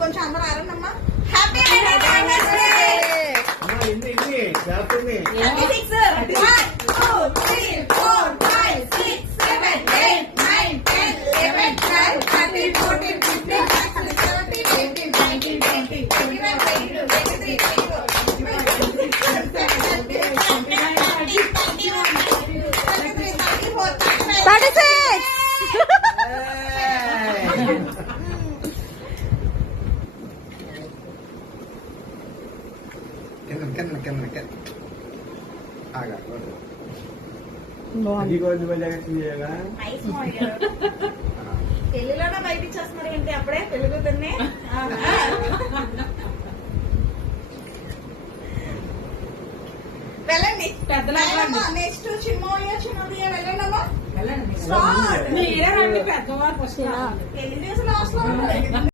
కొంచెం అందరూ ఆరండమ్మా. Happy wedding పెళ్లిలోనే బయట ఇచ్చేస్తున్నారు ఏంటి అప్పుడే పెళ్లి కూతుర్ని. వెళ్ళండి పెద్దలమ్మా. నెక్స్ట్ చిన్నోయ చిన్నది వెళ్ళండమ్మా. పెళ్లి చేసి లాస్ట్ లో